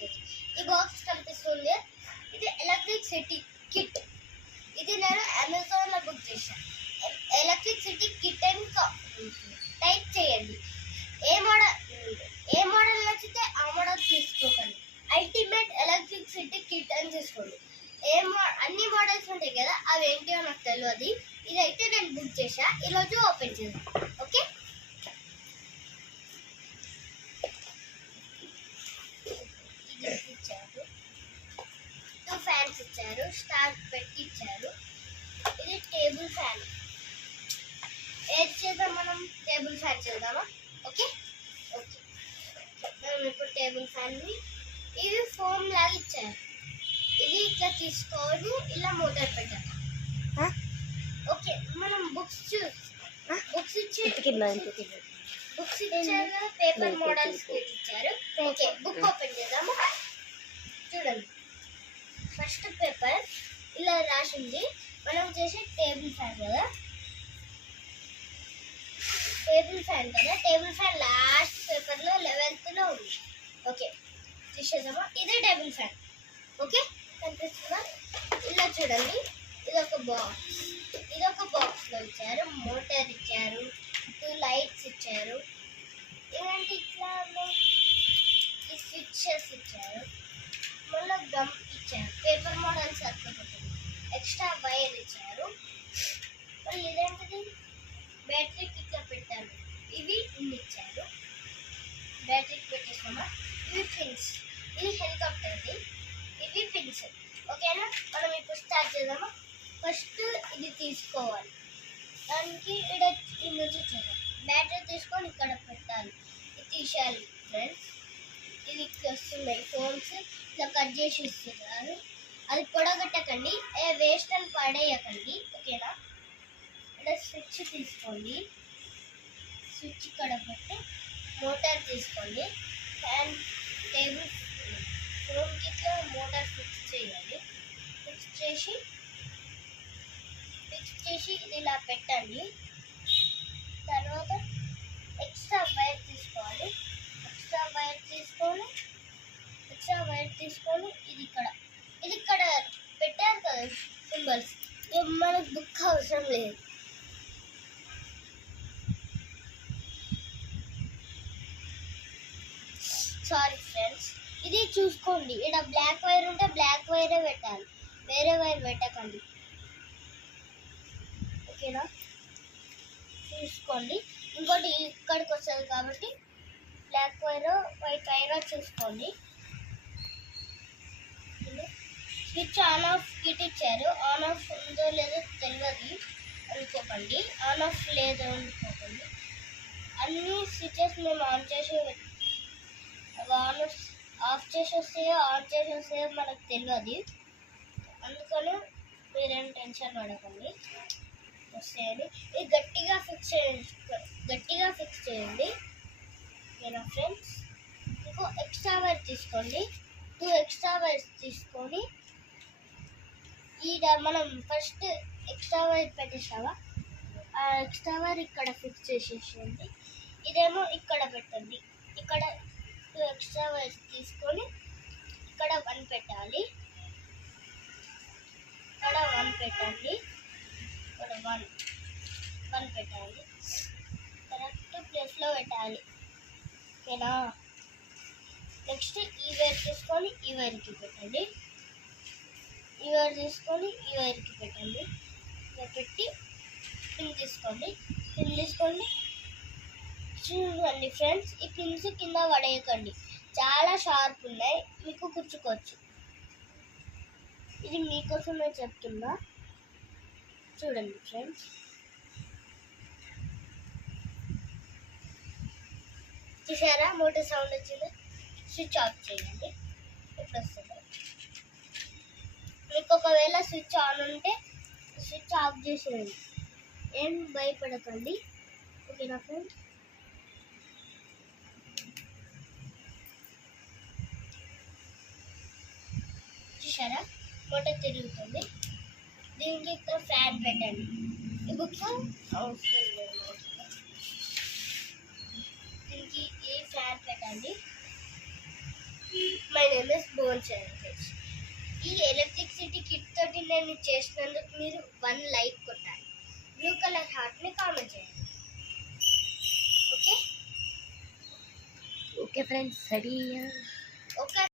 కనిపించదు. ఈ బాక్స్ కనిపిస్తుంది, ఇది ఎలక్ట్రిసిటీ కిట్. ఇది నేను అమెజాన్లో బుక్ చేశాను. ఎలక్ట్రిసిటీ కిట్ అని టైప్ చేయండి. ఏ మోడల్ నచ్చితే ఆ మోడల్ తీసుకోకండి. అల్టిమేట్ ఎలక్ట్రిసిటీ కిట్ అని తీసుకోండి. అన్ని మోడల్స్ ఉంటాయి కదా, అవి ఏంటో నాకు తెలియదు. ఇదైతే నేను బుక్ చేశా, ఈరోజు ఓపెన్ చేద్దాం. ఓకే, ఇది ఇచ్చారు, 2 ఫ్యాన్స్ ఇచ్చారు, స్టార్ పెట్టి ఇచ్చారు. ఇది టేబుల్ ఫ్యాన్. ఏది చేద్దాం మనం? టేబుల్ ఫ్యాన్ చేద్దామా? ఓకే ఓకే, మనం ఇప్పుడు టేబుల్ ఫ్యాన్ని ఇది ఫోమ్ లాగా ఇచ్చారు. ఇది ఇట్లా తీసుకొని ఇలా మోటార్ పెట్టాలి. ఓకే, మనం బుక్స్ ఇచ్చారు కదా, పేపర్ మోడల్స్ ఇచ్చారు. ఓకే, బుక్ ఓపెన్ చేద్దాము. చూడండి, ఫస్ట్ పేపర్ ఇలా రాసింది. మనం చేసే టేబుల్ ఫ్యాన్ కదా, టేబుల్ ఫ్యాన్ లాస్ట్ పేపర్లో 11th ఉంది. ఓకే, తీసేద్దామా? ఇదే టేబుల్ ఫ్యాన్. ఓకే, కనిపిస్తుందా? ఇలా చూడండి, ఇదొక బాక్స్లో ఇచ్చారు. మోటార్ ఇచ్చారు, 2 లైట్స్ ఇచ్చారు, ఇలాంటి ఇట్లా ఈ స్విచ్చెస్ ఇచ్చారు, మళ్ళీ గమ్ ఇచ్చారు. పేపర్ మోడల్ సరిపోతుంది. ఎక్స్ట్రా వైర్ ఇచ్చారు. మళ్ళీ ఇదేంటిది? బ్యాటరీకి ఇట్లా పెట్టారు. ఇవి ఇన్ని ఇచ్చారు. బ్యాటరీకి పెట్టేసామా? ఇవి పిన్స్. ఇది హెలికాప్టర్ది, ఇవి పిన్స్. ఓకేనా, మనం ఇప్పుడు స్టార్ట్ చేద్దామా? ఫస్ట్ ఇది తీసుకోవాలి, దానికి ఇక్కడ నుంచి చేద్దాం. బ్యాటరీ తీసుకొని ఇక్కడ పెట్టాలి, ఇది తీసేయాలి ఫ్రెండ్స్. ఇది వస్తున్నాయి ఫోన్స్, ఇట్లా కట్ చేసి ఇస్తున్నారు. అది పొడగొట్టకండి, వేస్ట్ అని పడేయకండి. ఓకేనా, ఇక్కడ స్విచ్ తీసుకోండి, స్విచ్ ఇక్కడ పెట్టి మోటార్ తీసుకోండి. ఫ్యాన్ టేబుల్ ఫోన్కి ఇట్లా మోటార్ ఫిక్స్ చేయాలి. ఫిక్స్ చేసి ఇది ఇలా పెట్టండి. తర్వాత ఎక్స్ట్రా వైర్ తీసుకోవాలి. ఎక్స్ట్రా వైర్ తీసుకొని ఇది ఇక్కడ పెట్టారు కదా సింబల్స్, మనకు బుక్ అవసరం లేదు. సారీ ఫ్రెండ్స్, ఇది చూసుకోండి. ఇక్కడ బ్లాక్ వైర్ ఉంటే బ్లాక్ వైరే పెట్టాలి, వేరే వైర్ పెట్టకండి. ఓకేనా, చూసుకోండి. ఇంకోటి ఇక్కడికి వస్తుంది కాబట్టి బ్లాక్ వైర్ వైట్ వైర్ చూసుకోండి. స్విచ్ ఆన్ ఆఫ్ కిట్ ఇచ్చారు. ఆన్ ఆఫ్ ఉందో లేదో తెలియదు అనుకోకండి, ఆన్ ఆఫ్ లేదో అనుకోకండి. అన్ని స్విచెస్ మేము ఆన్ చేసి ఆఫ్ చేసి వస్తాయో ఆన్ చేసి వస్తాయో మనకు తెలియదు. అందుకని మీరేం టెన్షన్ పడకండి, వస్తాయని. ఇది గట్టిగా ఫిక్స్ చేయండి. ఓకేనా ఫ్రెండ్స్, ఇంకో ఎక్స్ట్రా వైర్ తీసుకోండి. 2 ఎక్స్ట్రా వైర్స్ తీసుకొని మనం ఫస్ట్ ఎక్స్ట్రా వైర్ పెట్టేసావా, ఆ ఎక్స్ట్రా వైర్ ఇక్కడ ఫిక్స్ చేసేసేయండి. ఇదేమో ఇక్కడ పెట్టండి. ఇక్కడ 2 ఎక్స్ట్రా వైర్స్ తీసుకొని ఇక్కడ 1 పెట్టాలి, ఇక్కడ 1 పెట్టండి, ఇక్కడ 1 పెట్టాలి. కరెక్ట్ ప్లేస్లో పెట్టాలి. ఓకేనా, నెక్స్ట్ ఈ వైర్ తీసుకొని ఈ వైర్కి పెట్టండి, ఈ వైర్ తీసుకొని ఈ వైర్కి పెట్టండి. ఇలా పెట్టి పిన్ తీసుకోండి. చూడండి ఫ్రెండ్స్, ఈ పిన్స్ కింద పడేయకండి, చాలా షార్ప్ ఉన్నాయి, మీకు గుచ్చుకోవచ్చు. ఇది మీకోసమే చెప్తున్నా, చూడండి ఫ్రెండ్స్. చూసారా, మోటార్ సౌండ్ వచ్చింది. స్విచ్ ఆఫ్ చేయండి, ఇప్పుడు వస్తుంది. మీకు ఒకవేళ స్విచ్ ఆన్ ఉంటే స్విచ్ ఆఫ్ చేసేయండి, ఏం భయపడకండి. ఓకేనా ఫ్రెండ్స్, చూసారా మోటార్ తిరుగుతుంది. దీనికి ఇక్కడ ఫ్యాన్ పెట్టండి. ఈ బుక్ దీనికి ఈ ఫ్యాన్ పెట్టండి. My name is Bhuvan Charan. ఈ ఎలక్ట్రిసిటీ కిట్ తోటి నేను చేసినందుకు మీరు 1 లైక్ కొట్టాలి. బ్లూ కలర్ హార్ట్ని కామెంట్ చేయండి. Okay okay friends, ready.